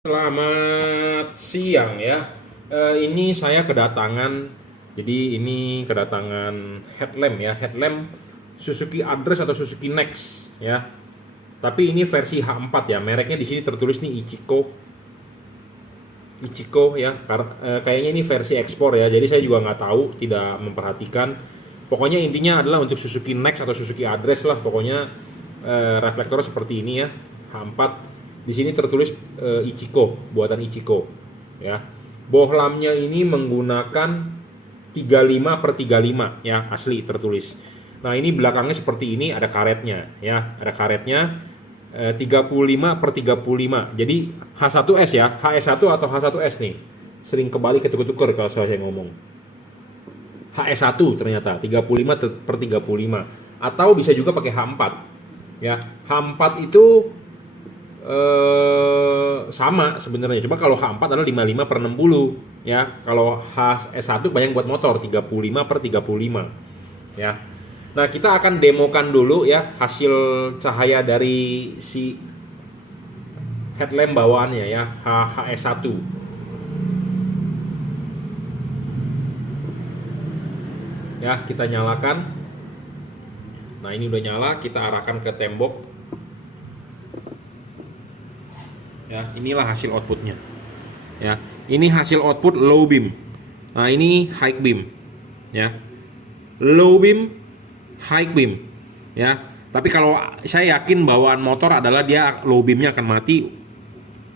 Selamat siang ya. Ini saya kedatangan, jadi ini kedatangan headlamp ya, headlamp Suzuki Address atau Suzuki Next ya. Tapi ini versi H4 ya, mereknya di sini tertulis nih Ichiko ya. Kayaknya ini versi ekspor ya, jadi saya juga nggak tahu, tidak memperhatikan. Pokoknya intinya adalah untuk Suzuki Next atau Suzuki Address lah, pokoknya reflektor seperti ini ya, H4. Di sini tertulis Ichiko, buatan Ichiko ya. Bohlamnya ini menggunakan 35/35 ya, asli tertulis. Nah, ini belakangnya seperti ini, ada karetnya ya, ada karetnya 35/35. Jadi H1S ya, HS1 atau H1S nih. Sering kebalik ketuker-tuker kalau saya ngomong. HS1 ternyata 35/35 atau bisa juga pakai H4 ya. H4 itu sama sebenarnya, cuma kalau H4 adalah 55/60 ya. Kalau HS1 banyak buat motor 35/35 ya. Nah, kita akan demokan dulu ya hasil cahaya dari si headlamp bawaannya ya, HS1 ya. Kita nyalakan. Nah, ini udah nyala, kita arahkan ke tembok ya. Inilah hasil outputnya ya. Ini hasil output low beam. Nah, ini high beam ya. Low beam, high beam ya. Tapi kalau saya yakin bawaan motor adalah dia low beamnya akan mati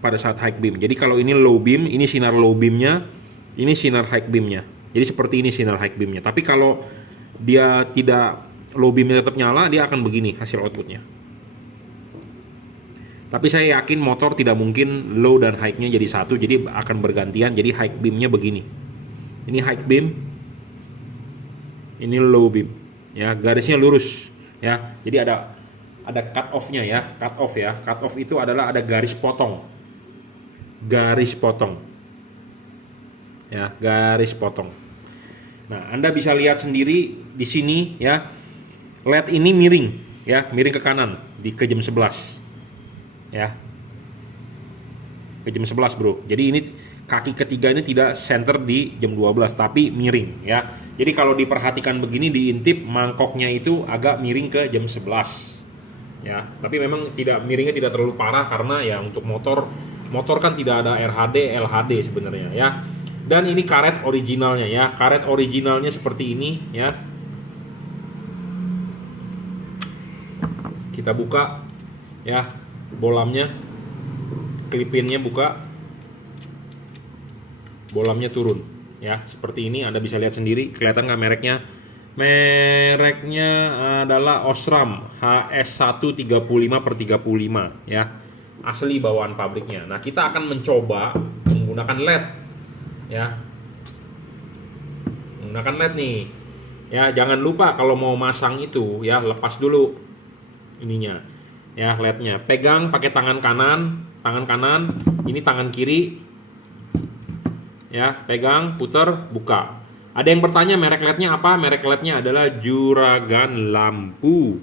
pada saat high beam. Jadi kalau ini low beam, ini sinar low beamnya, ini sinar high beamnya. Jadi seperti ini sinar high beamnya. Tapi kalau dia tidak, low beamnya tetap nyala, dia akan begini hasil outputnya. Tapi saya yakin motor tidak mungkin low dan high-nya jadi satu, jadi akan bergantian. Jadi high beam-nya begini. Ini high beam, ini low beam. Ya, garisnya lurus. Ya, jadi ada cut off-nya ya, cut off ya. Cut off itu adalah ada garis potong. Garis potong. Ya, garis potong. Nah, Anda bisa lihat sendiri di sini ya. LED ini miring ya, miring ke kanan ke jam 11. Ya, ke jam 11 bro. Jadi ini kaki ketiga ini tidak center di jam 12 tapi miring ya. Jadi kalau diperhatikan begini, diintip mangkoknya itu agak miring ke jam 11 ya. Tapi memang miringnya tidak terlalu parah karena ya untuk motor kan tidak ada RHD, LHD sebenarnya ya. Dan ini karet originalnya ya. Karet originalnya seperti ini ya. Kita buka ya. Bolamnya, klipinnya buka, bolamnya turun ya, seperti ini. Anda bisa lihat sendiri, kelihatan nggak mereknya? Mereknya adalah Osram HS1 35/35 ya, asli bawaan pabriknya. Nah, kita akan mencoba menggunakan LED ya, menggunakan LED nih ya. Jangan lupa kalau mau masang itu ya, lepas dulu ininya ya, LED-nya. Pegang pakai tangan kanan, ini tangan kiri ya, pegang, putar, buka. Ada yang bertanya merek LED-nya apa? Merek LED-nya adalah Juragan Lampu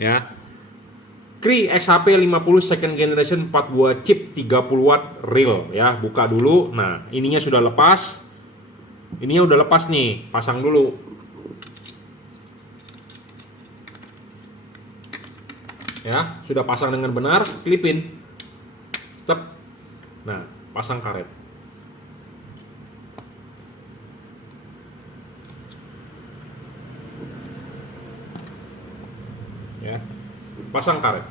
ya. Cree XHP 50 second generation 4 buah chip 30 watt real ya. Buka dulu. Nah, ininya sudah lepas. Ininya udah lepas nih, pasang dulu. Ya, sudah pasang dengan benar, klipin. Tep. Nah, pasang karet. Ya. Pasang karet.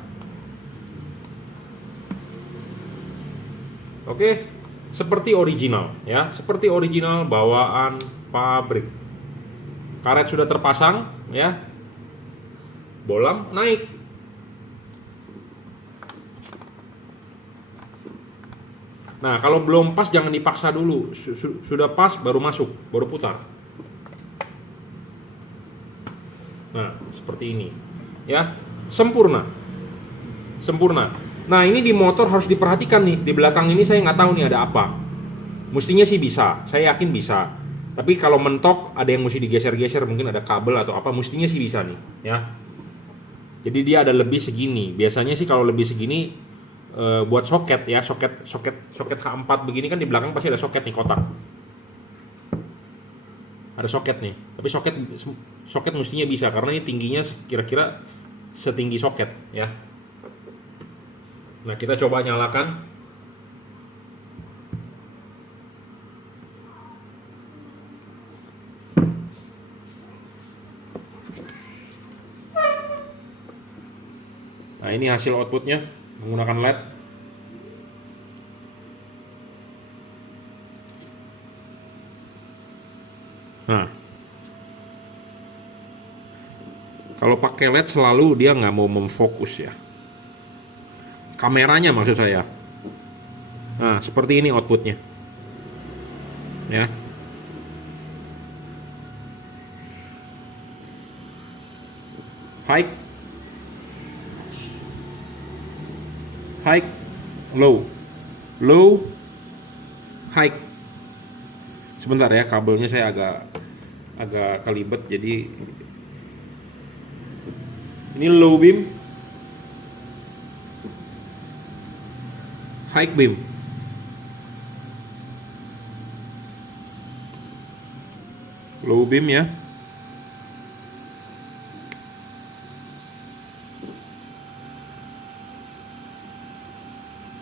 Oke, seperti original ya, seperti original bawaan pabrik. Karet sudah terpasang ya. Bolam naik. Nah, kalau belum pas jangan dipaksa dulu. Sudah pas baru masuk, baru putar. Nah, seperti ini. Ya, sempurna. Sempurna. Nah, ini di motor harus diperhatikan nih. Di belakang ini saya nggak tahu nih ada apa. Mestinya sih bisa, saya yakin bisa. Tapi kalau mentok ada yang mesti digeser-geser, mungkin ada kabel atau apa, mestinya sih bisa nih, ya. Jadi dia ada lebih segini. Biasanya sih kalau lebih segini buat soket ya, soket H4 begini kan di belakang pasti ada soket nih, kotak. Ada soket nih, tapi soket mestinya bisa karena ini tingginya kira-kira setinggi soket ya. Nah, kita coba nyalakan. Nah, ini hasil outputnya menggunakan LED. Nah, kalau pakai LED selalu dia nggak mau memfokus ya. Kameranya maksud saya. Nah, seperti ini outputnya. Ya. High, low, high. Sebentar ya, kabelnya saya agak kelibet, jadi ini low beam, high beam. Low beam ya.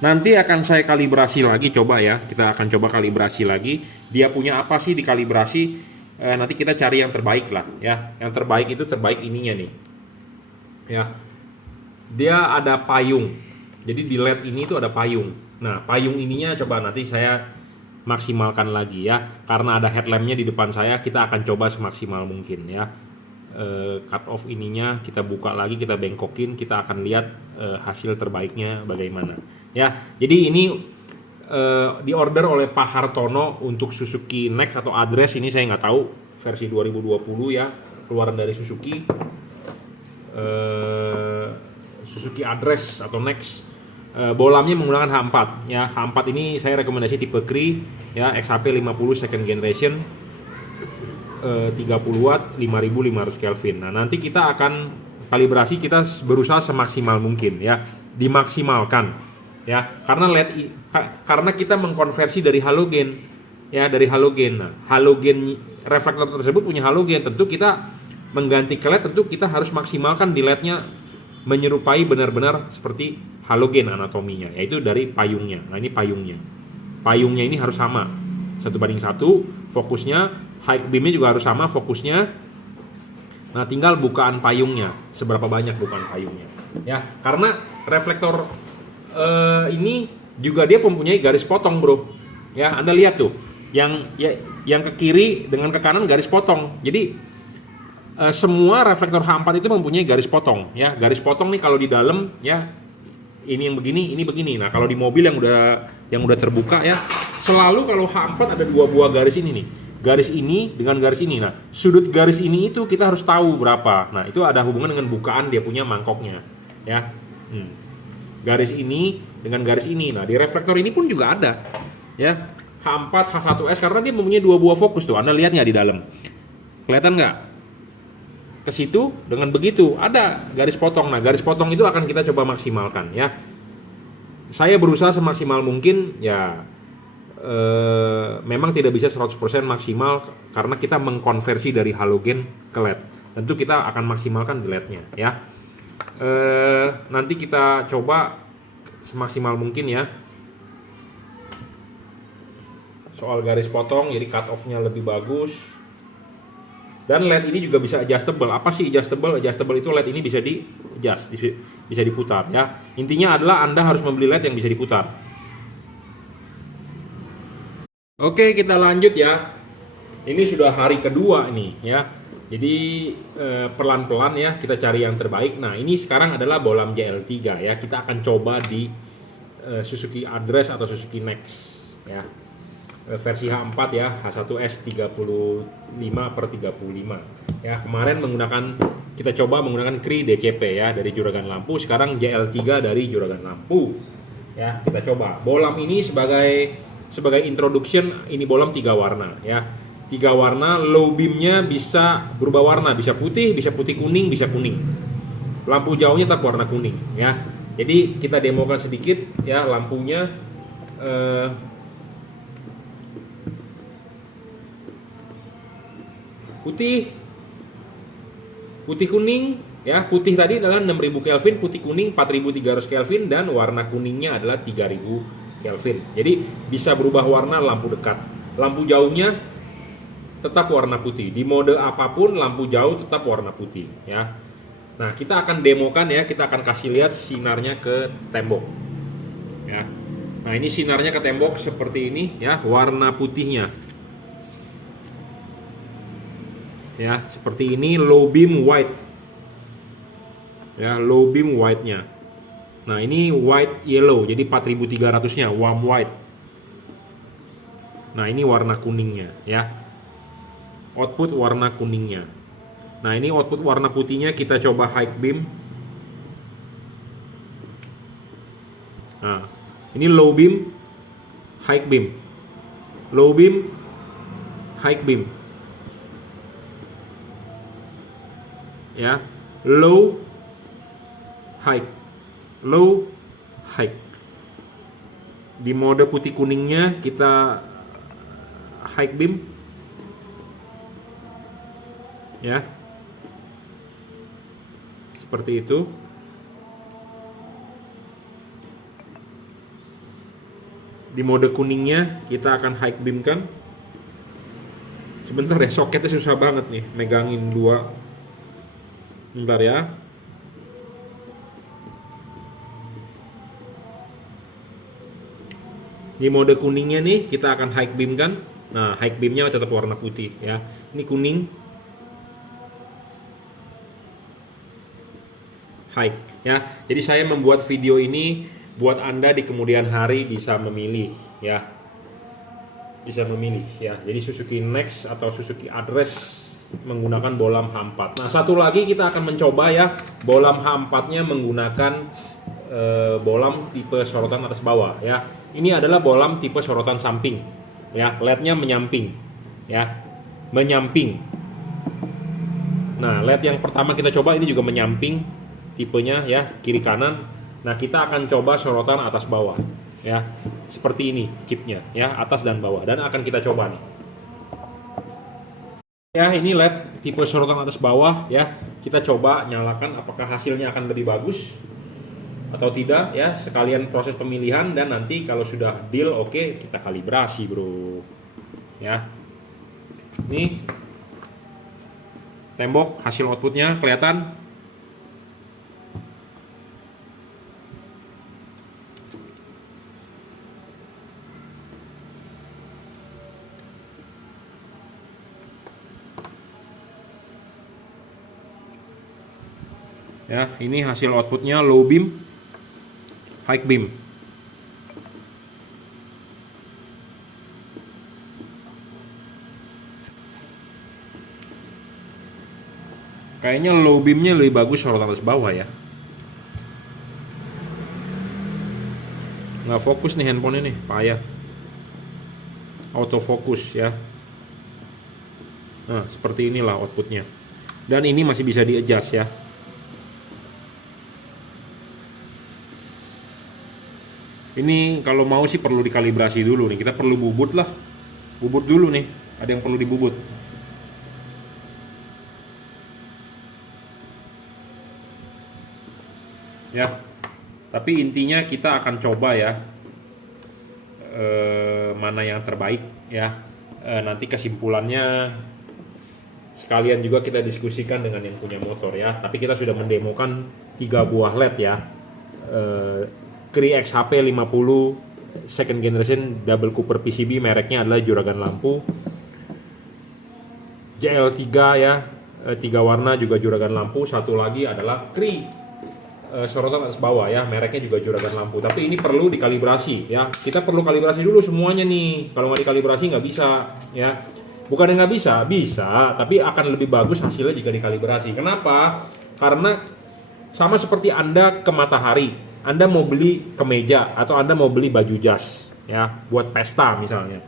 Nanti akan saya kalibrasi lagi, coba ya. Kita akan coba kalibrasi lagi. Dia punya apa sih dikalibrasi? Nanti kita cari yang terbaik lah, ya. Yang terbaik itu terbaik ininya nih, ya. Dia ada payung. Jadi di LED ini tuh ada payung. Nah, payung ininya coba nanti saya maksimalkan lagi ya. Karena ada headlampnya di depan saya, kita akan coba semaksimal mungkin ya. Cut off ininya kita buka lagi, kita bengkokin, kita akan lihat hasil terbaiknya bagaimana. Ya, jadi ini diorder oleh Pak Hartono untuk Suzuki Next atau Address, ini saya nggak tahu, versi 2020 ya, keluaran dari Suzuki. Suzuki Address atau Next. Bolamnya menggunakan H4 ya. H4 ini saya rekomendasi tipe Cree ya, XHP 50 second generation, 30 watt, 5500 Kelvin. Nah, nanti kita akan kalibrasi, kita berusaha semaksimal mungkin ya, dimaksimalkan. Ya, karena karena kita mengkonversi dari halogen ya, dari halogen. Nah, halogen reflektor tersebut punya halogen, tentu kita mengganti ke LED, tentu kita harus maksimalkan di LED-nya menyerupai benar-benar seperti halogen anatominya, yaitu dari payungnya. Nah, ini payungnya. Payungnya ini harus sama 1:1 fokusnya, high beam-nya juga harus sama fokusnya. Nah, tinggal bukaan payungnya, seberapa banyak bukaan payungnya. Ya, karena reflektor ini juga dia mempunyai garis potong, bro. Ya, Anda lihat tuh, yang ke kiri dengan ke kanan garis potong. Jadi semua reflektor H4 itu mempunyai garis potong. Ya, garis potong nih kalau di dalam ya, ini yang begini, ini begini. Nah, kalau di mobil yang udah terbuka ya, selalu kalau H4 ada 2 buah garis ini nih. Garis ini dengan garis ini. Nah, sudut garis ini itu kita harus tahu berapa. Nah, itu ada hubungan dengan bukaan dia punya mangkoknya. Ya. Garis ini dengan garis ini. Nah, di reflektor ini pun juga ada ya, H4, H1S, karena dia mempunyai 2 buah fokus tuh. Anda lihat nggak di dalam? Kelihatan nggak? Ke situ dengan begitu ada garis potong. Nah, garis potong itu akan kita coba maksimalkan ya. Saya berusaha semaksimal mungkin ya. Memang tidak bisa 100% maksimal karena kita mengkonversi dari halogen ke LED. Tentu kita akan maksimalkan di LED-nya ya. Nanti kita coba semaksimal mungkin ya. Soal garis potong, jadi cut off-nya lebih bagus. Dan LED ini juga bisa adjustable. Apa sih adjustable? Adjustable itu LED ini bisa di-adjust, bisa diputar ya. Intinya adalah Anda harus membeli LED yang bisa diputar. Oke, kita lanjut ya. Ini sudah hari kedua nih ya. Jadi pelan-pelan ya kita cari yang terbaik. Nah, ini sekarang adalah bolam JL3 ya. Kita akan coba di Suzuki Address atau Suzuki Next ya. Versi H4 ya, H1S 35/35 ya. Kemarin kita coba menggunakan Cree DCP ya dari Juragan Lampu. Sekarang JL3 dari Juragan Lampu. Ya, kita coba. Bolam ini sebagai introduction, ini bolam 3 warna ya. 3 warna, low beamnya bisa berubah warna, bisa putih kuning, bisa kuning. Lampu jauhnya tetap warna kuning ya. Jadi kita demokan sedikit ya lampunya. Putih kuning ya. Putih tadi adalah 6000 Kelvin, putih kuning 4300 Kelvin, dan warna kuningnya adalah 3000 Kelvin. Jadi bisa berubah warna lampu dekat. Lampu jauhnya tetap warna putih. Di mode apapun lampu jauh tetap warna putih ya. Nah, kita akan demokan ya, kita akan kasih lihat sinarnya ke tembok ya. Nah, ini sinarnya ke tembok seperti ini ya, warna putihnya ya, seperti ini, low beam white ya, low beam white-nya. Nah, ini white yellow, jadi 4300-nya warm white. Nah, ini warna kuningnya ya, output warna kuningnya. Nah, ini output warna putihnya, kita coba high beam. Nah, ini low beam, high beam, low beam, high beam ya, low, high, low, high. Di mode putih kuningnya kita high beam ya, seperti itu. Di mode kuningnya kita akan high beam kan. Sebentar ya, soketnya susah banget nih megangin dua. Bentar ya. Di mode kuningnya nih kita akan high beam kan. Nah, high beamnya tetap warna putih ya. Ini kuning, high ya. Jadi saya membuat video ini buat Anda di kemudian hari bisa memilih ya. Bisa memilih ya. Jadi Suzuki Next atau Suzuki Address menggunakan bolam H4. Nah, satu lagi kita akan mencoba ya, bolam H4-nya menggunakan bolam tipe sorotan atas bawah ya. Ini adalah bolam tipe sorotan samping ya, LED-nya menyamping ya, menyamping. Nah, LED yang pertama kita coba ini juga menyamping tipenya ya, kiri kanan. Nah, kita akan coba sorotan atas bawah ya, seperti ini chipnya ya, atas dan bawah, dan akan kita coba nih ya. Ini LED tipe sorotan atas bawah ya, kita coba nyalakan apakah hasilnya akan lebih bagus atau tidak ya, sekalian proses pemilihan, dan nanti kalau sudah deal oke, kita kalibrasi bro ya. Ini tembok, hasil outputnya kelihatan. Ya, ini hasil outputnya low beam, high beam. Kayaknya low beamnya lebih bagus sorotan atas bawah ya. Nggak fokus nih handphone ini, payah. Autofocus ya. Nah, seperti inilah outputnya. Dan ini masih bisa di-adjust ya. Ini kalau mau sih perlu dikalibrasi dulu nih. Kita perlu bubut lah. Bubut dulu nih. Ada yang perlu dibubut. Ya. Tapi intinya kita akan coba ya. Mana yang terbaik ya. Nanti kesimpulannya sekalian juga kita diskusikan dengan yang punya motor ya. Tapi kita sudah mendemokan 3 buah LED ya. Cree XHP 50 second generation double cooper PCB, mereknya adalah Juragan Lampu. JL3 ya, 3 warna juga Juragan Lampu. Satu lagi adalah Cree sorotan atas bawah ya, mereknya juga Juragan Lampu. Tapi ini perlu dikalibrasi ya. Kita perlu kalibrasi dulu semuanya nih. Kalau nggak dikalibrasi nggak bisa ya. Bukan yang nggak bisa, bisa. Tapi akan lebih bagus hasilnya jika dikalibrasi. Kenapa? Karena sama seperti Anda ke Matahari. Anda mau beli kemeja atau Anda mau beli baju jas ya, buat pesta misalnya.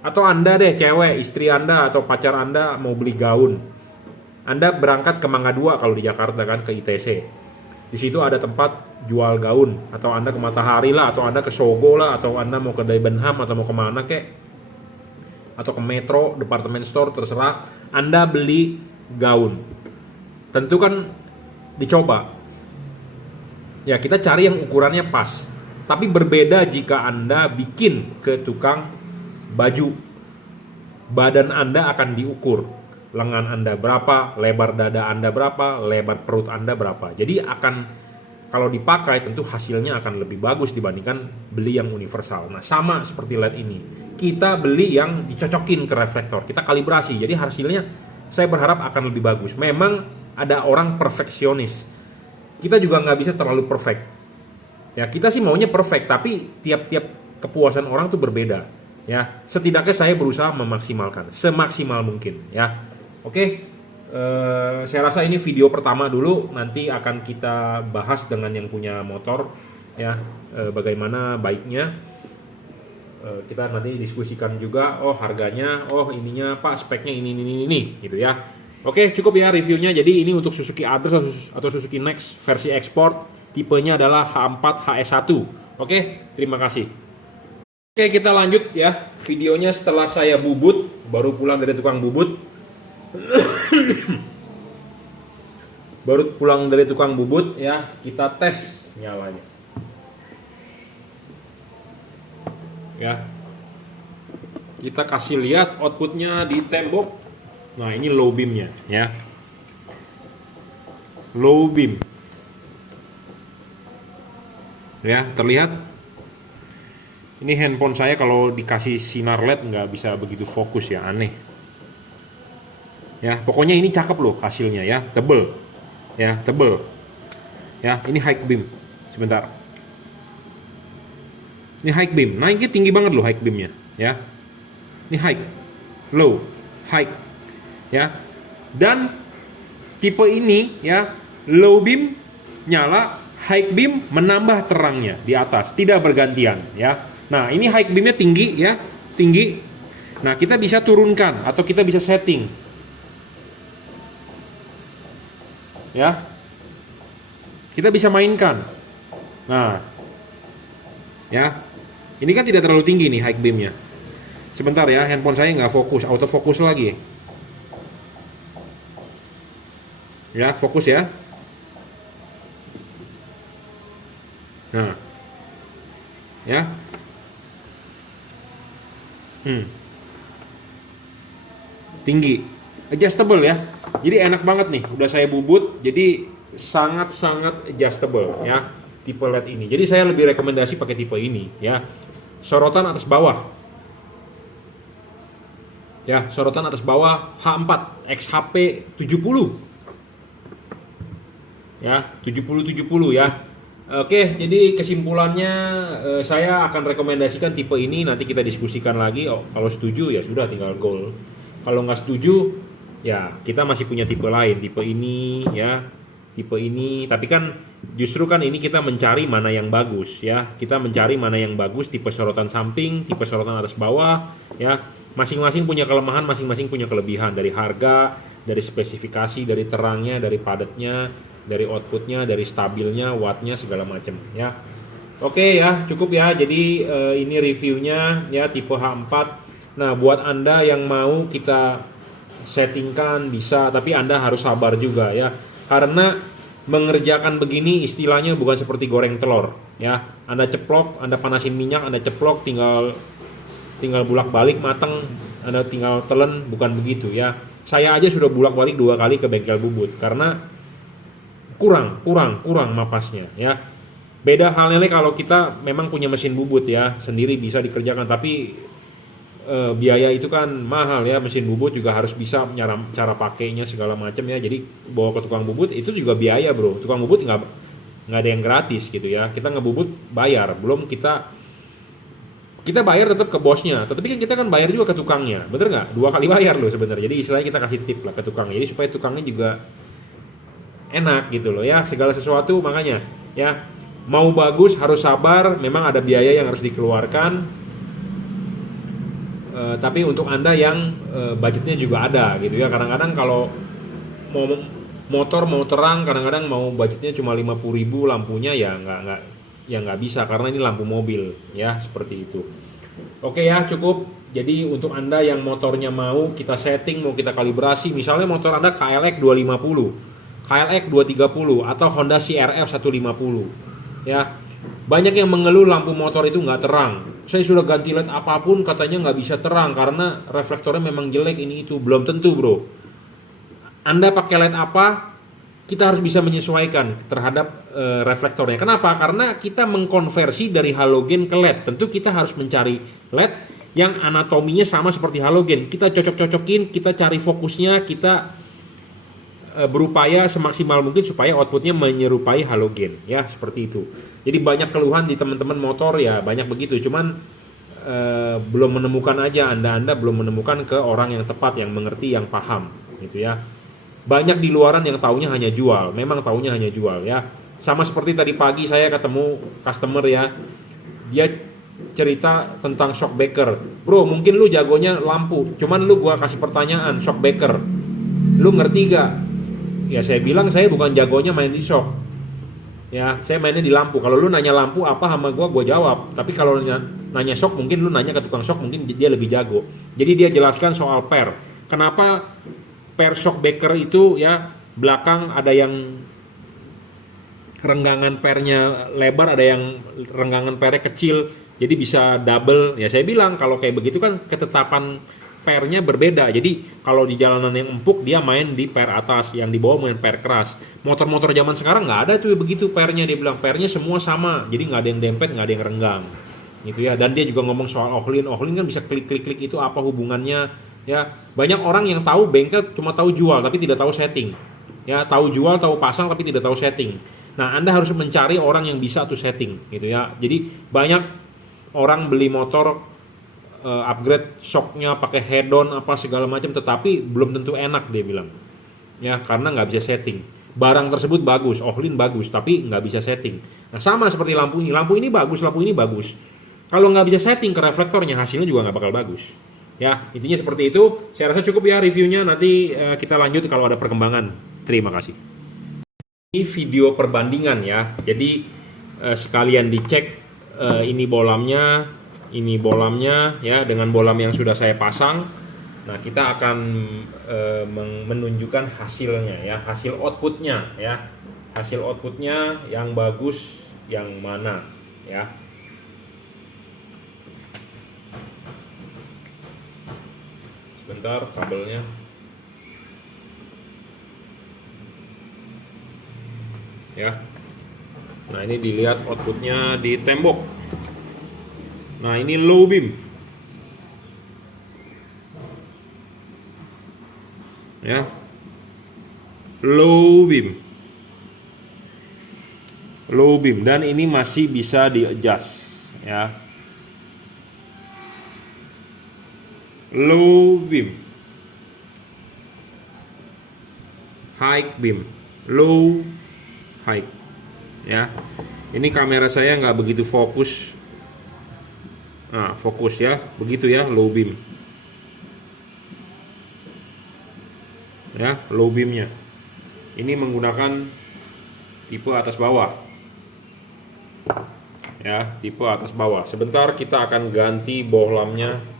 Atau Anda deh cewek, istri Anda atau pacar Anda mau beli gaun. Anda berangkat ke Mangga 2 kalau di Jakarta kan, ke ITC. Di situ ada tempat jual gaun, atau Anda ke Matahari lah, atau Anda ke Sogo lah, atau Anda mau ke Debenham atau mau kemana kek, atau ke Metro, department store, terserah. Anda beli gaun, tentu kan dicoba. Ya, kita cari yang ukurannya pas. Tapi berbeda jika Anda bikin ke tukang baju. Badan Anda akan diukur. Lengan Anda berapa, lebar dada Anda berapa, lebar perut Anda berapa. Jadi kalau dipakai tentu hasilnya akan lebih bagus dibandingkan beli yang universal. Nah, sama seperti LED ini. Kita beli yang dicocokin ke reflektor. Kita kalibrasi. Jadi hasilnya saya berharap akan lebih bagus. Memang ada orang perfeksionis. Kita juga nggak bisa terlalu perfect. Ya, kita sih maunya perfect, tapi tiap-tiap kepuasan orang tuh berbeda. Ya, setidaknya saya berusaha memaksimalkan semaksimal mungkin. Ya, oke. Saya rasa ini video pertama dulu. Nanti akan kita bahas dengan yang punya motor. Ya, bagaimana baiknya. Kita nanti diskusikan juga. Oh, harganya. Oh, ininya Pak, speknya ini, gitu ya. Oke, cukup ya reviewnya. Jadi ini untuk Suzuki Address atau Suzuki Next versi ekspor. Tipenya adalah H4 HS1. Oke, terima kasih. Oke, kita lanjut ya. Videonya setelah saya bubut, baru pulang dari tukang bubut. Baru pulang dari tukang bubut ya, kita tes nyalanya. Ya. Kita kasih lihat outputnya di tembok. Nah, ini low beamnya ya. Low beam. Ya, terlihat. Ini handphone saya kalau dikasih sinar LED nggak bisa begitu fokus ya, aneh. Ya, pokoknya ini cakep loh hasilnya ya, tebel. Ya, tebel. Ya, ini high beam. Sebentar. Ini high beam. Naiknya tinggi banget loh high beamnya, ya. Ini high, low, high. Ya. Dan tipe ini ya, low beam nyala, high beam menambah terangnya di atas, tidak bergantian ya. Nah, ini high beamnya tinggi ya, tinggi. Nah, kita bisa turunkan atau kita bisa setting. Ya. Kita bisa mainkan. Nah. Ya. Ini kan tidak terlalu tinggi nih high beamnya. Sebentar ya, handphone saya nggak fokus, autofokus lagi. Ya, fokus ya. Nah. Ya. Tinggi. Adjustable ya. Jadi enak banget nih, udah saya bubut, jadi sangat-sangat adjustable ya tipe LED ini. Jadi saya lebih rekomendasi pakai tipe ini ya. Sorotan atas bawah. Ya, sorotan atas bawah H4 XHP 70. Ya, 70 ya. Oke, jadi kesimpulannya saya akan rekomendasikan tipe ini, nanti kita diskusikan lagi. Oh, kalau setuju ya sudah tinggal goal. Kalau nggak setuju ya kita masih punya tipe lain, tipe ini ya, tipe ini. Tapi kan justru kan ini kita mencari mana yang bagus ya. Kita mencari mana yang bagus, tipe sorotan samping, tipe sorotan atas bawah ya. Masing-masing punya kelemahan, masing-masing punya kelebihan, dari harga, dari spesifikasi, dari terangnya, dari padatnya, dari outputnya, dari stabilnya, wattnya, segala macam ya. Oke ya, cukup ya. Jadi ini reviewnya ya tipe H4. Nah, buat Anda yang mau kita settingkan bisa, tapi Anda harus sabar juga ya. Karena mengerjakan begini istilahnya bukan seperti goreng telur ya. Anda ceplok, Anda panasin minyak, Anda ceplok, tinggal bulak-balik mateng, Anda tinggal telan, bukan begitu ya. Saya aja sudah bulak-balik 2 kali ke bengkel bubut karena kurang mapasnya ya. Beda halnya kalau kita memang punya mesin bubut ya, sendiri bisa dikerjakan, tapi biaya itu kan mahal ya. Mesin bubut juga harus bisa cara pakainya segala macam ya. Jadi bawa ke tukang bubut itu juga biaya bro. Tukang bubut nggak ada yang gratis gitu ya. Kita ngebubut bayar, belum kita bayar tetap ke bosnya, tetapi kan kita kan bayar juga ke tukangnya, bener nggak? 2 kali bayar loh sebenarnya. Jadi istilahnya kita kasih tip lah ke tukangnya, jadi supaya tukangnya juga enak gitu loh ya. Segala sesuatu makanya ya, mau bagus harus sabar, memang ada biaya yang harus dikeluarkan. Tapi untuk Anda yang budgetnya juga ada gitu ya, kadang-kadang kalau motor mau terang, kadang-kadang mau budgetnya cuma 50.000 lampunya ya nggak bisa karena ini lampu mobil ya, seperti itu. Oke ya, cukup. Jadi untuk Anda yang motornya mau kita setting, mau kita kalibrasi, misalnya motor Anda KLX 250, KLX 230 atau Honda CRF 150 ya. Banyak yang mengeluh lampu motor itu nggak terang. Saya sudah ganti LED apapun katanya nggak bisa terang karena reflektornya memang jelek ini itu. Belum tentu bro. Anda pakai LED apa, kita harus bisa menyesuaikan terhadap reflektornya. Kenapa? Karena kita mengkonversi dari halogen ke LED. Tentu kita harus mencari LED yang anatominya sama seperti halogen. Kita cocok-cocokin, kita cari fokusnya, kita berupaya semaksimal mungkin supaya outputnya menyerupai halogen. Ya, seperti itu. Jadi banyak keluhan di teman-teman motor ya, banyak begitu. Cuman belum menemukan aja, Anda belum menemukan ke orang yang tepat, yang mengerti, yang paham gitu ya. Banyak di luaran yang taunya hanya jual, memang taunya hanya jual ya. Sama seperti tadi pagi saya ketemu customer ya, dia cerita tentang shockbreaker. Bro, mungkin lu jagonya lampu, cuman lu gua kasih pertanyaan shockbreaker, lu ngerti gak? Ya saya bilang saya bukan jagonya main di shock. Ya, saya mainnya di lampu. Kalau lu nanya lampu apa sama gua jawab. Tapi kalau nanya shock, mungkin lu nanya ke tukang shock, mungkin dia lebih jago. Jadi dia jelaskan soal per. Kenapa per shockbreaker itu ya, belakang ada yang renggangan pernya lebar, ada yang renggangan pernya kecil, jadi bisa double. Ya saya bilang kalau kayak begitu kan ketetapan pernya berbeda. Jadi kalau di jalanan yang empuk dia main di per atas, yang di bawah main per keras. Motor-motor zaman sekarang nggak ada tuh begitu pernya, dia bilang pernya semua sama, jadi nggak ada yang dempet, nggak ada yang renggang gitu ya. Dan dia juga ngomong soal Ohlin kan bisa klik itu apa hubungannya. Ya, banyak orang yang tahu bengkel cuma tahu jual tapi tidak tahu setting. Ya, tahu jual, tahu pasang tapi tidak tahu setting. Nah, Anda harus mencari orang yang bisa tuh setting gitu ya. Jadi banyak orang beli motor upgrade shocknya pakai head-on apa segala macam, tetapi belum tentu enak dia bilang. Ya, karena nggak bisa setting. Barang tersebut bagus, Ohlin bagus, tapi nggak bisa setting. Nah, sama seperti lampu ini. Lampu ini bagus. Kalau nggak bisa setting ke reflektornya, hasilnya juga nggak bakal bagus. Ya, intinya seperti itu. Saya rasa cukup ya reviewnya. Nanti kita lanjut kalau ada perkembangan. Terima kasih. Ini video perbandingan ya. Jadi sekalian dicek ini bolamnya ya dengan bolam yang sudah saya pasang. Nah, kita akan menunjukkan hasilnya ya, hasil outputnya ya. Hasil outputnya yang bagus yang mana ya. Sebentar kabelnya. Ya. Nah, ini dilihat outputnya di tembok. Nah, ini low beam. Ya. Low beam dan ini masih bisa di-adjust ya. Low beam, high beam, low, high ya. Ini kamera saya nggak begitu fokus. Nah, fokus ya, begitu ya, low beam ya, low beamnya ini menggunakan tipe atas bawah ya, tipe atas bawah. Sebentar kita akan ganti bohlamnya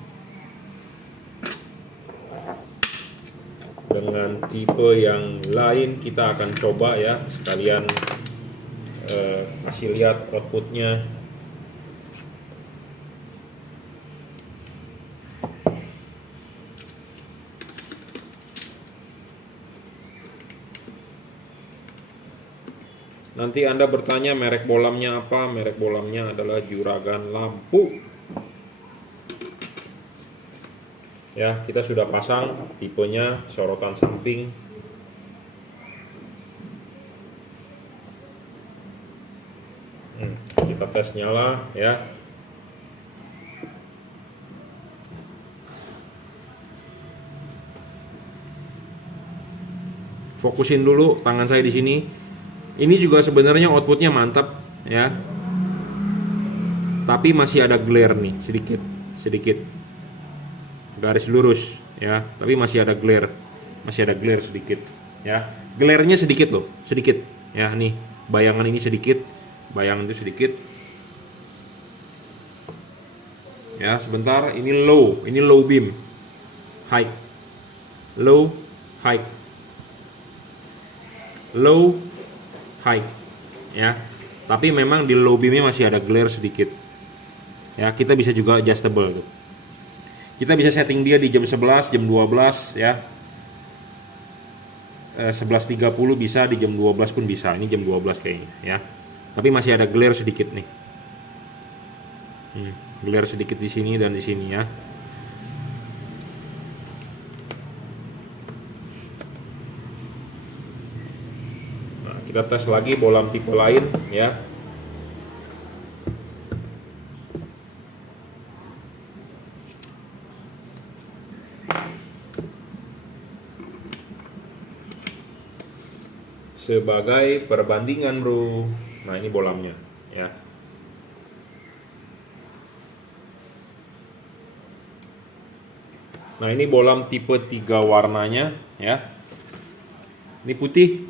dengan tipe yang lain. Kita akan coba ya, sekalian kasih lihat outputnya. Nanti Anda bertanya merek bolamnya apa? Merek bolamnya adalah Juragan Lampu. Ya, kita sudah pasang tipenya sorotan samping. Kita tes nyala ya. Fokusin dulu tangan saya di sini. Ini juga sebenarnya outputnya mantap ya. Tapi masih ada glare nih, sedikit. Garis lurus ya, tapi masih ada glare sedikit ya. glare-nya sedikit loh, sedikit ya. Nih bayangan ini sedikit, bayangan itu sedikit ya. Sebentar, ini low beam, high, low, high, low, high ya. Tapi memang di low beamnya masih ada glare sedikit ya. Kita bisa juga adjustable tuh. Kita bisa setting dia di jam 11, jam 12 ya. 11.30 bisa, di jam 12 pun bisa. Ini jam 12 kayaknya ya. Tapi masih ada glare sedikit nih. Glare sedikit di sini dan di sini ya. Nah, kita tes lagi bolam tipe lain ya. Sebagai perbandingan bro. Nah ini bolamnya ya. Nah ini bolam tipe 3 warnanya ya. Ini putih.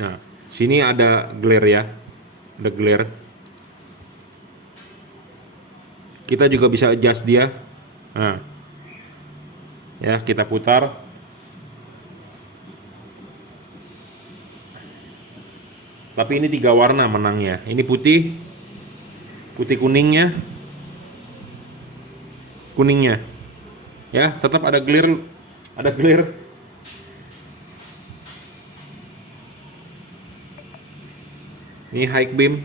Nah sini ada glare ya, ada glare. Kita juga bisa adjust dia. Nah ya, kita putar. Tapi ini 3 warna menangnya. Ini putih, putih kuningnya, ya tetap ada glare, ada glare. Ini high beam,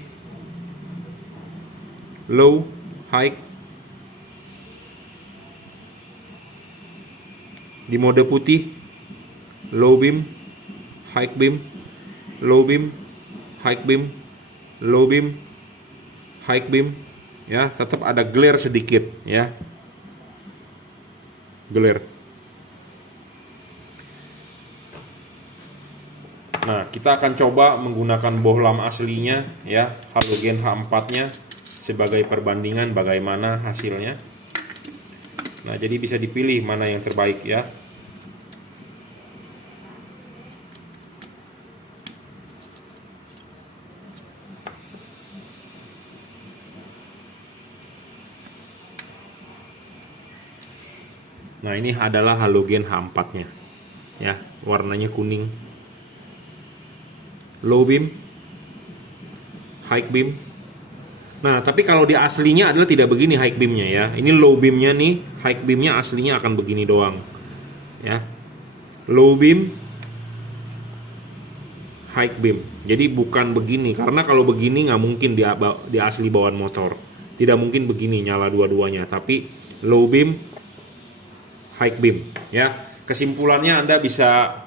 low, high. Di mode putih, low beam, high beam, low beam, high beam, low beam, high beam ya. Tetap ada glare sedikit ya, glare. Nah kita akan coba menggunakan bohlam aslinya ya, halogen H4 nya sebagai perbandingan bagaimana hasilnya. Nah jadi bisa dipilih mana yang terbaik ya. Nah ini adalah halogen H4 nya ya, warnanya kuning. Low beam, high beam. Nah tapi kalau di aslinya adalah tidak begini high beamnya ya. Ini low beamnya nih, high beamnya aslinya akan begini doang ya. Low beam, high beam. Jadi bukan begini, karena kalau begini nggak mungkin di asli bawaan motor. Tidak mungkin begini nyala dua-duanya. Tapi low beam, high beam ya. Kesimpulannya Anda bisa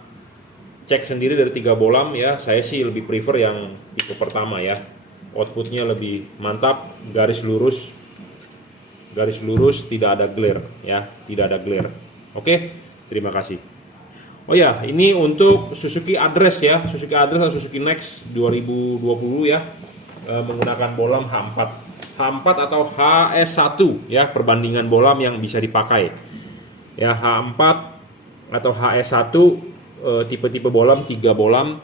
cek sendiri dari 3 bolam ya. Saya sih lebih prefer yang tipe pertama ya. Outputnya lebih mantap, garis lurus, tidak ada glare ya, tidak ada glare. Oke, terima kasih. Oh ya, ini untuk Suzuki Address ya, Suzuki Address atau Suzuki Next 2020 ya, menggunakan bolam H4 atau HS1 ya, perbandingan bolam yang bisa dipakai ya. H4 atau HS1 tipe-tipe bolam, 3 bolam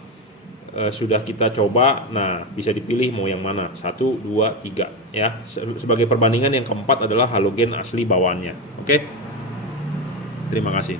sudah kita coba. Nah bisa dipilih mau yang mana, 1, 2, 3 ya. Sebagai perbandingan yang keempat adalah halogen asli bawaannya. Oke, terima kasih.